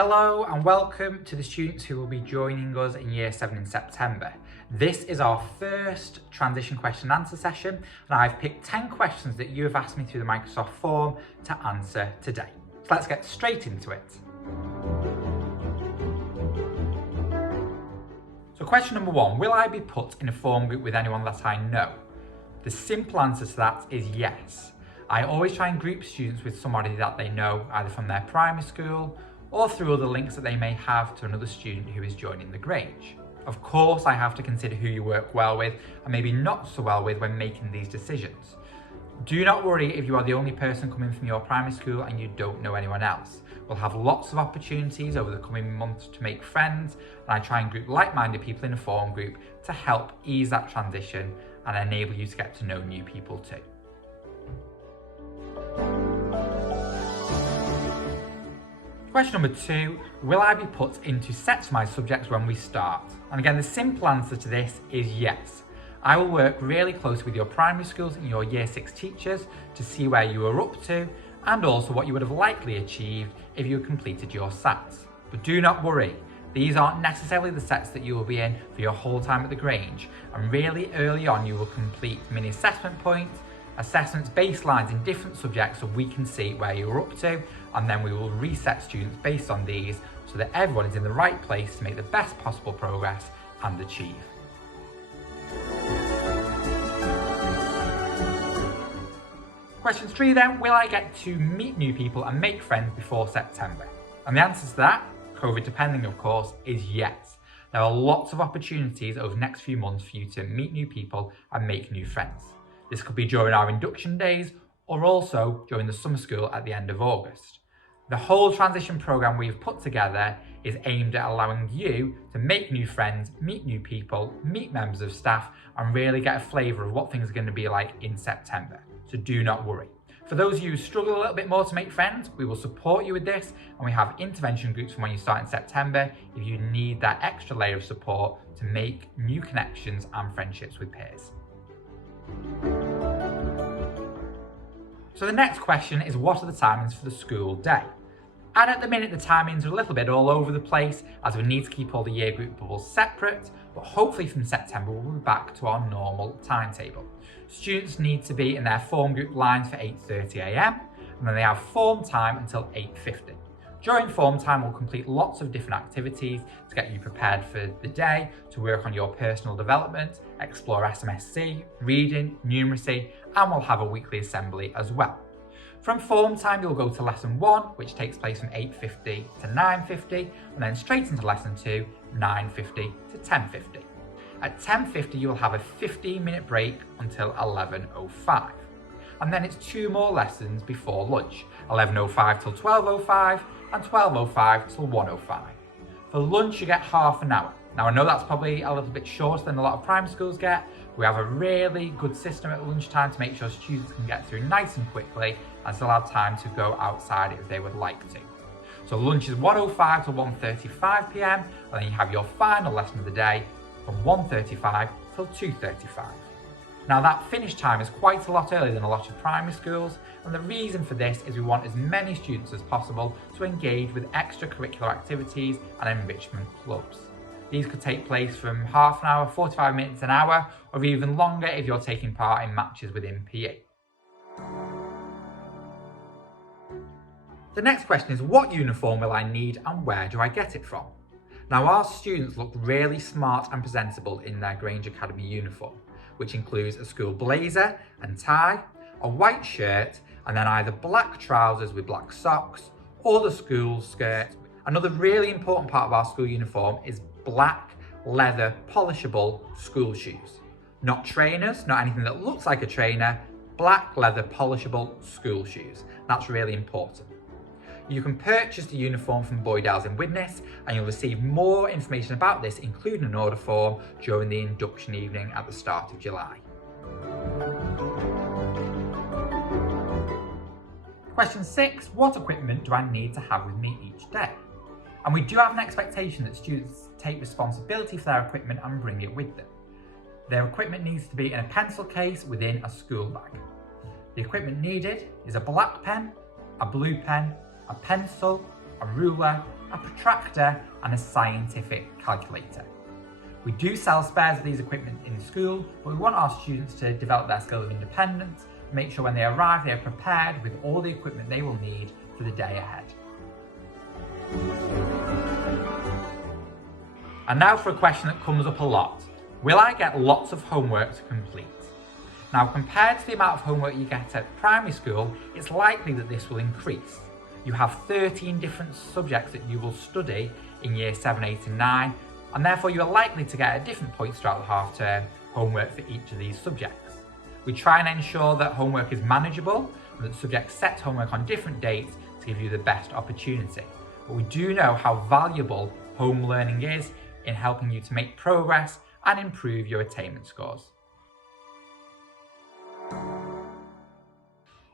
Hello and welcome to the students who will be joining us in Year 7 in September. This is our first transition question and answer session, and I've picked 10 questions that you have asked me through the Microsoft form to answer today. So let's get straight into it. So question number 1, will I be put in a form group with anyone that I know? The simple answer to that is yes. I always try and group students with somebody that they know, either from their primary school or through other links that they may have to another student who is joining the Grange. Of course, I have to consider who you work well with and maybe not so well with when making these decisions. Do not worry if you are the only person coming from your primary school and you don't know anyone else. We'll have lots of opportunities over the coming months to make friends, and I try and group like-minded people in a form group to help ease that transition and enable you to get to know new people too. Question number 2, will I be put into sets of my subjects when we start? And again, the simple answer to this is yes. I will work really closely with your primary schools and your Year 6 teachers to see where you are up to and also what you would have likely achieved if you had completed your SATs. But do not worry, these aren't necessarily the sets that you will be in for your whole time at the Grange, and really early on you will complete mini assessment points, assessments, baselines in different subjects so we can see where you're up to, and then we will reset students based on these so that everyone is in the right place to make the best possible progress and achieve. Question 3 then, will I get to meet new people and make friends before September? And the answer to that, COVID depending of course, is yes. There are lots of opportunities over the next few months for you to meet new people and make new friends. This could be during our induction days or also during the summer school at the end of August. The whole transition programme we've put together is aimed at allowing you to make new friends, meet new people, meet members of staff, and really get a flavour of what things are going to be like in September. So do not worry. For those of you who struggle a little bit more to make friends, we will support you with this, and we have intervention groups from when you start in September if you need that extra layer of support to make new connections and friendships with peers. So the next question is, what are the timings for the school day? And at the minute the timings are a little bit all over the place as we need to keep all the year group bubbles separate, but hopefully from September we'll be back to our normal timetable. Students need to be in their form group lines for 8:30 AM and then they have form time until 8:50. During form time we'll complete lots of different activities to get you prepared for the day, to work on your personal development, explore SMSC, reading, numeracy, and we'll have a weekly assembly as well. From form time you'll go to lesson 1, which takes place from 8:50 to 9:50, and then straight into lesson 2, 9:50 to 10:50. At 10:50 you'll have a 15-minute break until 11:05. And then it's 2 more lessons before lunch, 11:05 till 12:05 and 12:05 till 1:05. For lunch you get half an hour. Now I know that's probably a little bit shorter than a lot of primary schools get. We have a really good system at lunchtime to make sure students can get through nice and quickly and still have time to go outside if they would like to. So lunch is 1:05 to 1:35 PM, and then you have your final lesson of the day from 1:35 till 2:35. Now that finish time is quite a lot earlier than a lot of primary schools, and the reason for this is we want as many students as possible to engage with extracurricular activities and enrichment clubs. These could take place from half an hour, 45 minutes, an hour, or even longer if you're taking part in matches within PE. The next question is, what uniform will I need and where do I get it from? Now our students look really smart and presentable in their Grange Academy uniform, which includes a school blazer and tie, a white shirt, and then either black trousers with black socks or the school skirt. Another really important part of our school uniform is black leather polishable school shoes. Not trainers, not anything that looks like a trainer, black leather polishable school shoes. That's really important. You can purchase the uniform from Boydell's in Widnes, and you'll receive more information about this, including an order form, during the induction evening at the start of July. Question 6, what equipment do I need to have with me each day? And we do have an expectation that students take responsibility for their equipment and bring it with them. Their equipment needs to be in a pencil case within a school bag. The equipment needed is a black pen, a blue pen, a pencil, a ruler, a protractor and a scientific calculator. We do sell spares of these equipment in school, but we want our students to develop their skill of independence, make sure when they arrive they are prepared with all the equipment they will need for the day ahead. And now for a question that comes up a lot. Will I get lots of homework to complete? Now, compared to the amount of homework you get at primary school, it's likely that this will increase. You have 13 different subjects that you will study in year 7, 8 and 9, and therefore you are likely to get at different points throughout the half term homework for each of these subjects. We try and ensure that homework is manageable and that subjects set homework on different dates to give you the best opportunity. But we do know how valuable home learning is in helping you to make progress and improve your attainment scores.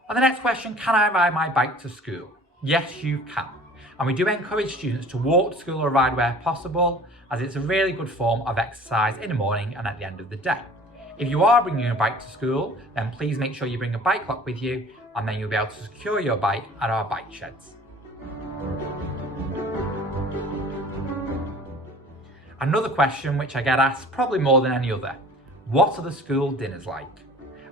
And the next question, can I ride my bike to school? Yes, you can. And we do encourage students to walk to school or ride where possible, as it's a really good form of exercise in the morning and at the end of the day. If you are bringing a bike to school, then please make sure you bring a bike lock with you, and then you'll be able to secure your bike at our bike sheds. Another question which I get asked probably more than any other, what are the school dinners like?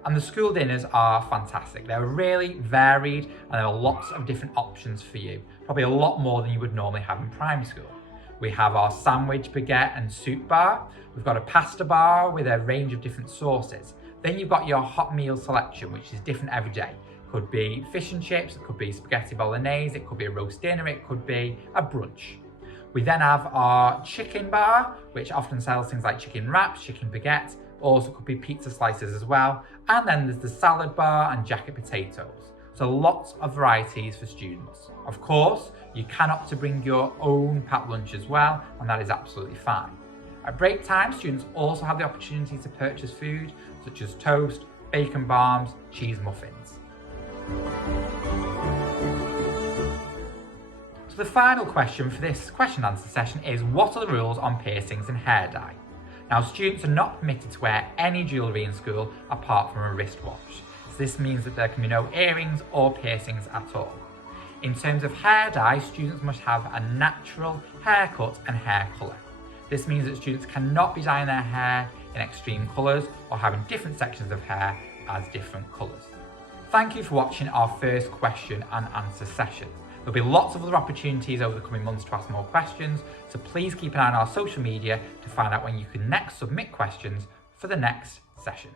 And the school dinners are fantastic. They're really varied and there are lots of different options for you. Probably a lot more than you would normally have in primary school. We have our sandwich, baguette and soup bar. We've got a pasta bar with a range of different sauces. Then you've got your hot meal selection, which is different every day. Could be fish and chips, it could be spaghetti bolognese, it could be a roast dinner, it could be a brunch. We then have our chicken bar, which often sells things like chicken wraps, chicken baguettes, also could be pizza slices as well. And then there's the salad bar and jacket potatoes. So lots of varieties for students. Of course, you can opt to bring your own packed lunch as well, and that is absolutely fine. At break time, students also have the opportunity to purchase food such as toast, bacon bars, cheese muffins. So the final question for this question and answer session is, what are the rules on piercings and hair dye? Now, students are not permitted to wear any jewellery in school apart from a wristwatch. So this means that there can be no earrings or piercings at all. In terms of hair dye, students must have a natural haircut and hair colour. This means that students cannot be dyeing their hair in extreme colours or having different sections of hair as different colours. Thank you for watching our first question and answer session. There'll be lots of other opportunities over the coming months to ask more questions, so please keep an eye on our social media to find out when you can next submit questions for the next session.